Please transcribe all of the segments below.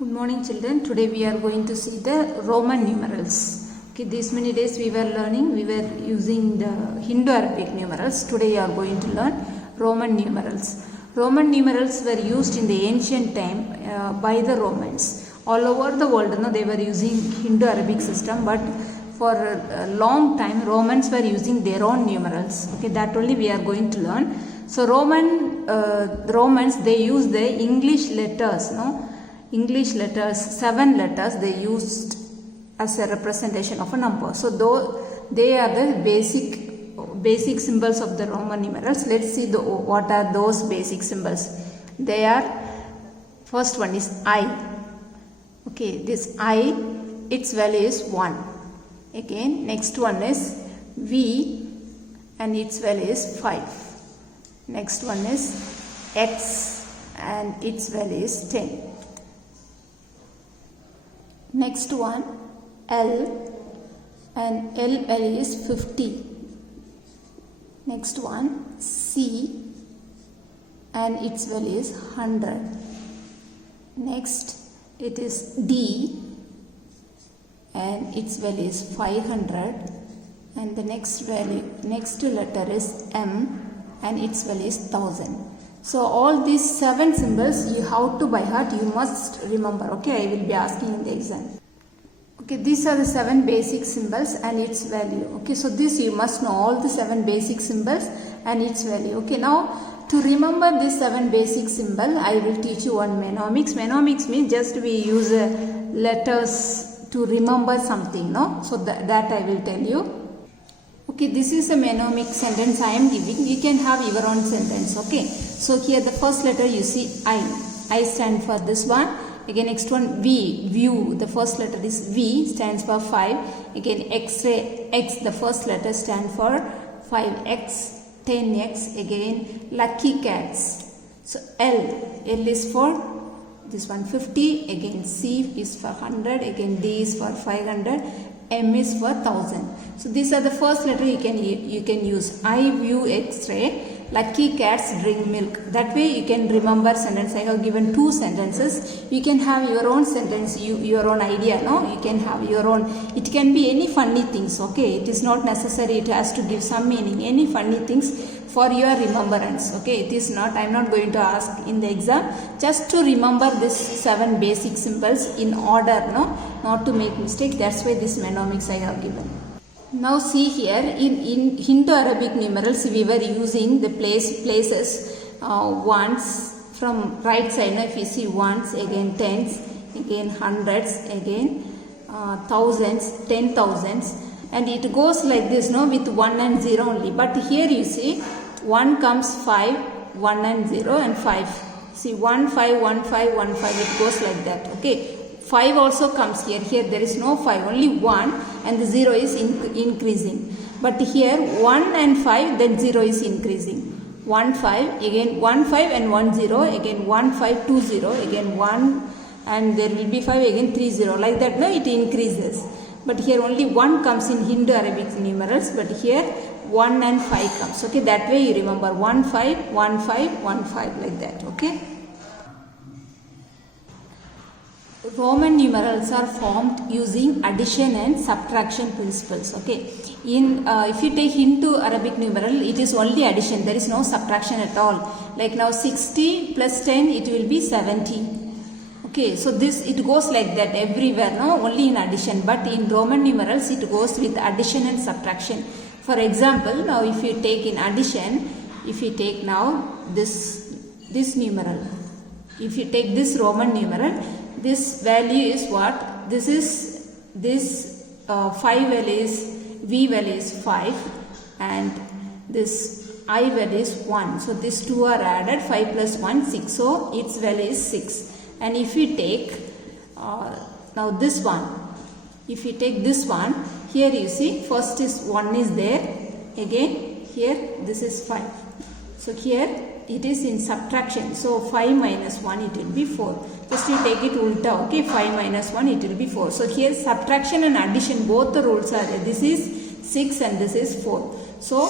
Good morning children. Today we are going to see the Roman numerals. Okay, these many days we were using the Hindu-Arabic numerals. Today we are going to learn Roman numerals. Roman numerals were used in the ancient time by the Romans. All over the world, they were using Hindu-Arabic system, but for a long time Romans were using their own numerals. Okay, that only we are going to learn. So Romans, they use the English letters, English letters, 7 letters they used as a representation of a number. So though they are the basic symbols of the Roman numerals. Let's see what are those basic symbols. They are, first one is I. Okay, this I, its value is 1. Again, next one is V and its value is 5. Next one is X and its value is 10. Next one L and L value is 50. Next one C and its value is 100. Next it is D and its value is 500, and the next letter is M and its value is 1000. So all these 7 symbols you have to by heart, you must remember. Okay, I will be asking in the exam. Okay, these are the 7 basic symbols and its value. Okay, so this you must know, all the 7 basic symbols and its value. Okay, now to remember this 7 basic symbol, I will teach you one mnemonics. Mnemonics means just we use letters to remember something, no? So that I will tell you. Okay, this is a mnemonic sentence I am giving. You can have your own sentence. Okay, so here the first letter you see I. I stand for this one. Again, next one V, view. The first letter is V, stands for 5. Again, X-ray, X, the first letter stand for 5X, 10X. Again, lucky cats. So L is for this one 50. Again, C is for 100. Again, D is for 500. M is for 1000. So these are the first letter you can use. I view X-ray. Lucky cats drink milk. That way you can remember sentence. I have given 2 sentences. You can have your own sentence, your own idea. No, you can have your own. It can be any funny things. Okay, it is not necessary. It has to give some meaning. Any funny things for your remembrance. Okay, it is not. I am not going to ask in the exam. Just to remember these 7 basic symbols in order. No, not to make mistake. That's why this mnemonics I have given. Now see here, in Hindu-Arabic numerals we were using the places ones from right side. Now if you see ones, again tens, again hundreds, again thousands, 10,000s, and it goes like this, no, with 1 and 0 only. But here you see 1 comes 5, 1 and 0 and 5. See 1, 5, 1, 5, 1, 5, it goes like that. Okay. 5 also comes here. Here there is no 5, only 1, and the 0 is increasing. But here 1 and 5, then 0 is increasing. 1, 5, again 1, 5 and 1, 0, again 1, 5, 2, 0, again 1, and there will be 5, again 3, 0. Like that, no, it increases. But here only 1 comes in Hindu-Arabic numerals, but here 1 and 5 comes. Okay, that way you remember 1, 5, 1, 5, 1, 5, like that. Okay. Roman numerals are formed using addition and subtraction principles. Okay, if you take Hindu-Arabic numeral, it is only addition. There is no subtraction at all. Like now 60 plus 10, it will be 70. Okay, so it goes like that everywhere. No, only in addition. But in Roman numerals, it goes with addition and subtraction. For example, now if you take in addition, if you take now this numeral, if you take this Roman numeral, this value is what? This 5 value is, V value is 5, and this I value is 1. So these 2 are added, 5 plus 1, 6. So its value is 6. And if you take now this one, if you take this one, here you see first is 1 is there, again here this is 5. So here it is in subtraction. So 5 minus 1, it will be 4. Just you take it ulta. Okay, 5 minus 1, it will be 4. So here subtraction and addition, both the rules are there. This is 6 and this is 4. So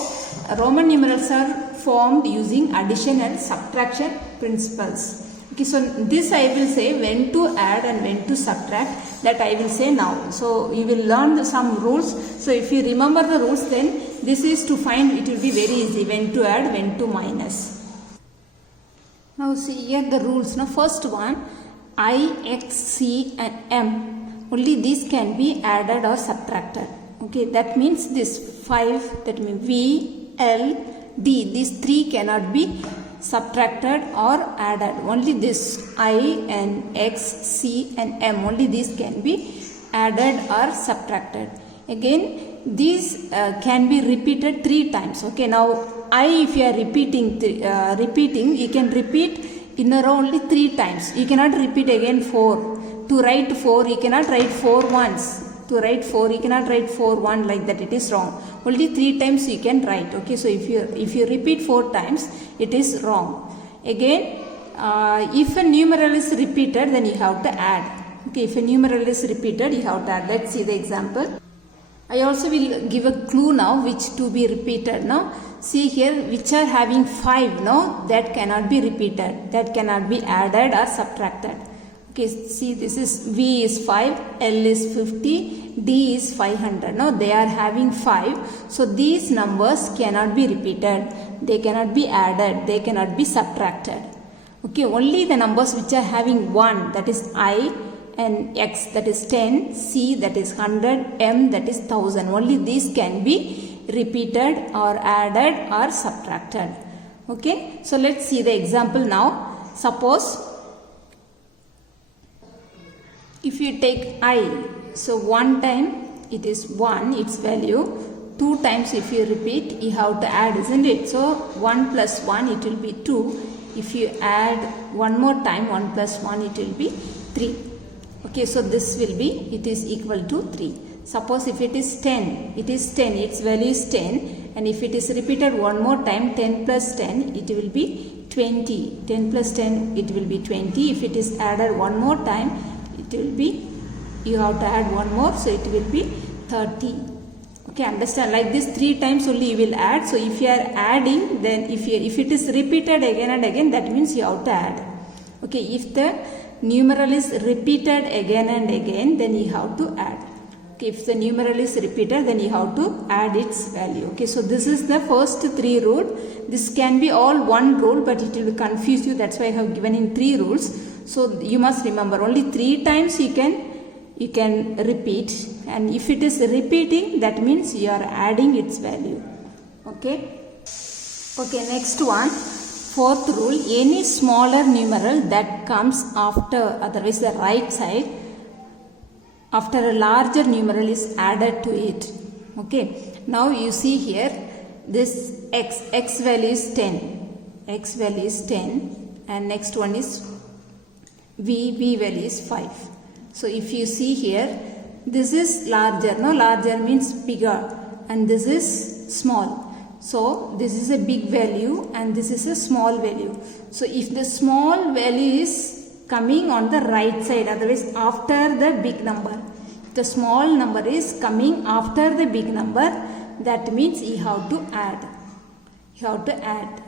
Roman numerals are formed using addition and subtraction principles. Okay, so this I will say when to add and when to subtract, that I will say now. So you will learn some rules. So if you remember the rules, then this is to find, it will be very easy, when to add, when to minus. Now see here the rules. Now first one, I, X, C and M, only these can be added or subtracted. Okay, that means this 5, that means V, L, D, these 3 cannot be subtracted or added. Only this I and X, C and M, only these can be added or subtracted. Again, these can be repeated 3 times. Okay, now I, if you are repeating, you can repeat in a row only 3 times. You cannot repeat again 4. To write 4, you cannot write 4 once. To write 4, you cannot write 4 1 like that. It is wrong. Only 3 times you can write. Okay, so if you repeat 4 times, it is wrong. Again, if a numeral is repeated, then you have to add. Okay, if a numeral is repeated, you have to add. Let's see the example. I also will give a clue now which to be repeated. Now see here, which are having 5, no, that cannot be repeated, that cannot be added or subtracted. Okay, see, this is V is 5, L is 50, D is 500. Now they are having 5, so these numbers cannot be repeated, they cannot be added, they cannot be subtracted. Okay, only the numbers which are having 1, that is I, and X, that is 10, C, that is 100, M, that is 1000. Only these can be repeated or added or subtracted. Okay, so let's see the example now. Suppose if you take I, so 1 time it is 1, its value. 2 times if you repeat, you have to add, isn't it? So 1 plus 1, it will be 2. If you add 1 more time, 1 plus 1, it will be 3. Okay, so this will be, it is equal to 3. Suppose if it is 10, it is 10, its value is 10, and if it is repeated 1 more time, 10 plus 10, it will be 20. 10 plus 10, it will be 20. If it is added 1 more time, it will be, you have to add 1 more, so it will be 30. Okay, understand, like this 3 times only you will add. So if you are adding, then if it is repeated again and again, that means you have to add. Okay, if the numeral is repeated again and again, then you have to add. Okay, if the numeral is repeated, then you have to add its value. Okay, so this is the first 3 rule. This can be all one rule, but it will confuse you. That's why I have given in 3 rules. So you must remember, only 3 times you can repeat, and if it is repeating, that means you are adding its value. Okay. Okay, next one. 4th rule, any smaller numeral that comes after, otherwise the right side, after a larger numeral is added to it. Okay, now you see here, this x value is 10, x value is 10, and next one is v value is 5. So if you see here, this is larger, no, larger means bigger, and this is small. So this is a big value and this is a small value. So if the small value is coming on the right side, otherwise after the big number, if the small number is coming after the big number, that means you have to add. You have to add.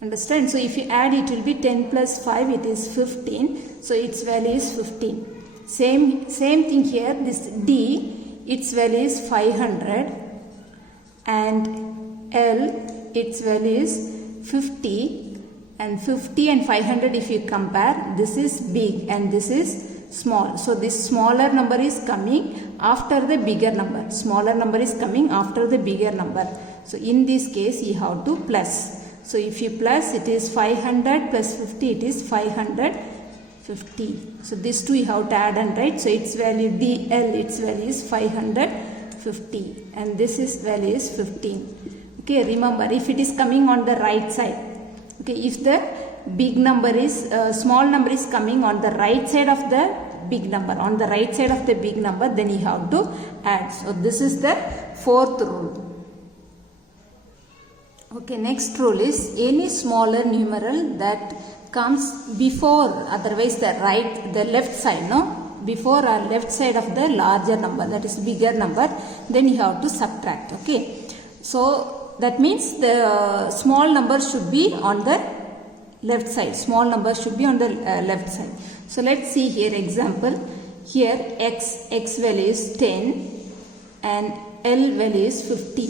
Understand? So if you add, it will be 10 plus 5, it is 15. So its value is 15. Same thing here. This D, its value is 500. And L, its value is 50, and 50 and 500 if you compare, this is big and this is small. So this smaller number is coming after the bigger number. Smaller number is coming after the bigger number. So in this case you have to plus. So if you plus, it is 500 plus 50, it is 550. So these two you have to add and write. So its value DL, its value is 550, and this is value is 15. Okay, remember, if it is coming on the right side, okay, if the big number is small number is coming on the right side of the big number, on the right side of the big number, then you have to add. So this is the 4th rule. Okay, next rule is any smaller numeral that comes before, otherwise the left side, no, before or left side of the larger number, that is bigger number, then you have to subtract. Okay, so that means the small number should be on the left side. Small number should be on the left side. So let's see here example. Here x value is 10 and L value is 50.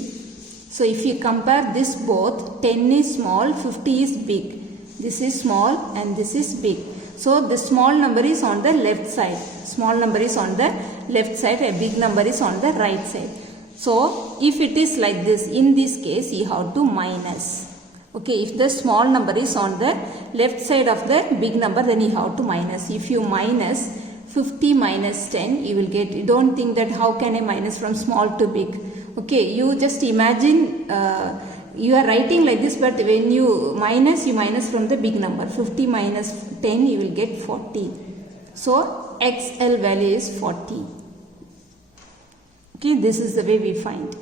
So if you compare this both, 10 is small, 50 is big. This is small and this is big. So the small number is on the left side. Small number is on the left side, a big number is on the right side. So if it is like this, in this case you have to minus. Okay, if the small number is on the left side of the big number, then you have to minus. If you minus 50 minus 10, you will get, you don't think that how can I minus from small to big. Okay, you just imagine you are writing like this, but when you minus from the big number. 50 minus 10, you will get 40. So XL value is 40. Okay, this is the way we find.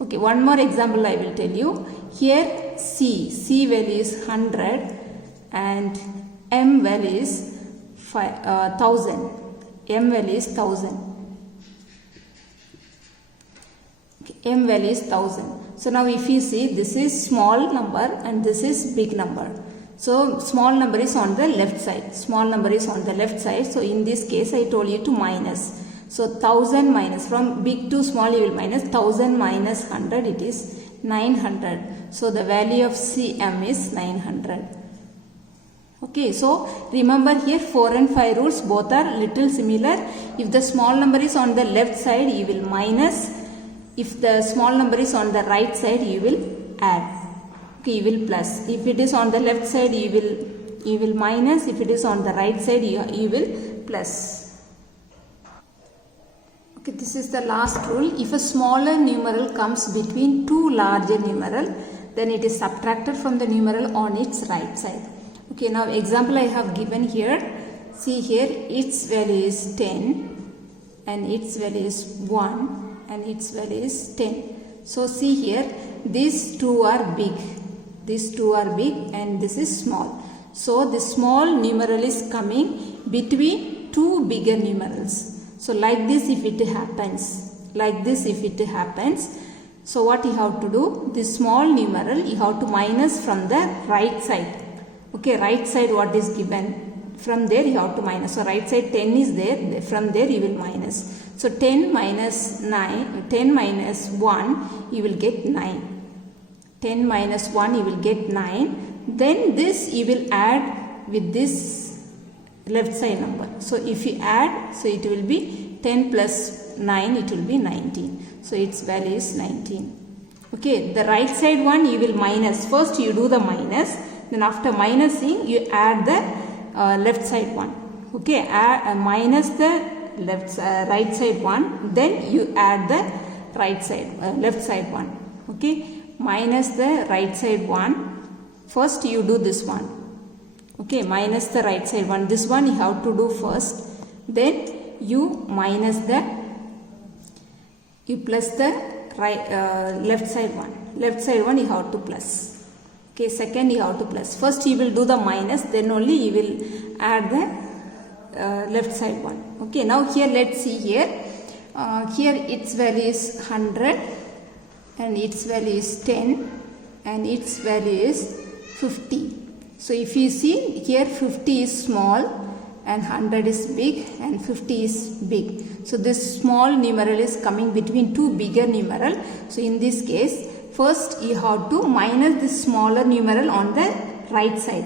Okay, one more example I will tell you. Here C value is 100 and M value is 1000. M value is 1000. Okay, M value is 1000. So now if you see, this is small number and this is big number. So small number is on the left side. Small number is on the left side. So in this case I told you to minus. So 1000 minus, from big to small you will minus. 1000 minus 100, it is 900. So the value of CM is 900. Okay, so remember here 4 and 5 rules both are little similar. If the small number is on the left side, you will minus. If the small number is on the right side, you will add. Okay, you will plus. If it is on the left side, you will minus. If it is on the right side, you will plus. Okay, this is the last rule. If a smaller numeral comes between two larger numeral, then it is subtracted from the numeral on its right side. Okay, now example I have given here. See here, its value is 10 and its value is 1 and its value is 10. So see here, these two are big. These two are big and this is small. So the small numeral is coming between two bigger numerals. So like this if it happens, so what you have to do, this small numeral you have to minus from the right side. Okay, right side what is given, from there you have to minus. So right side 10 is there, from there you will minus. So 10 minus 1 you will get 9. 10 minus 1 you will get 9. Then this you will add with this left side number. So if you add, so it will be 10 plus 9, it will be 19. So its value is 19. Okay, the right side one you will minus. First you do the minus, then after minusing you add the left side one. Okay, minus the right side one, then you add the right side left side one. Okay, minus the right side one. First you do this one. Okay, minus the right side one. This one you have to do first. Then you minus you plus the left side one. Left side one you have to plus. Okay, second you have to plus. First you will do the minus, then only you will add the left side one. Okay, now here let's see here. Here its value is 100 and its value is 10 and its value is 50. So if you see here 50 is small and 100 is big and 50 is big. So this small numeral is coming between two bigger numeral. So in this case, first you have to minus the smaller numeral on the right side.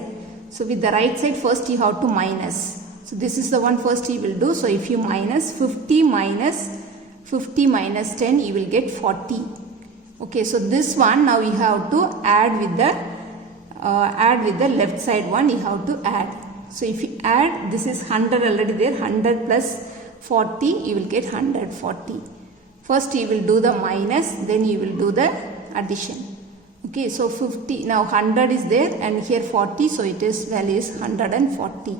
So with the right side first you have to minus. So this is the one first you will do. So if you minus 50 minus 10, you will get 40. Okay, so this one now you have to add with the left side one, you have to add. So if you add, this is 100 already there, 100 plus 40, you will get 140. First you will do the minus, then you will do the addition. Okay, so 50, now 100 is there and here 40, so it is value is 140.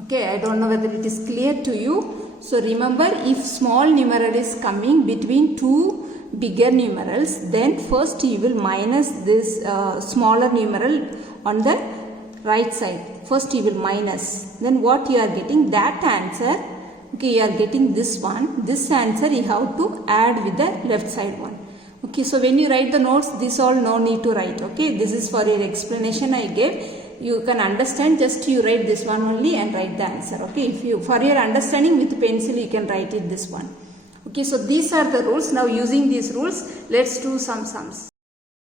Okay, I don't know whether it is clear to you. So remember, if small numeral is coming between two bigger numerals, then first you will minus this smaller numeral on the right side. First you will minus. Then what you are getting, that answer, okay, you are getting this one. This answer you have to add with the left side one. Okay, so when you write the notes, this all no need to write. Okay, this is for your explanation I gave. You can understand, just you write this one only and write the answer. Okay, if you for your understanding with pencil you can write it this one. Okay, so these are the rules. Now using these rules, let's do some sums.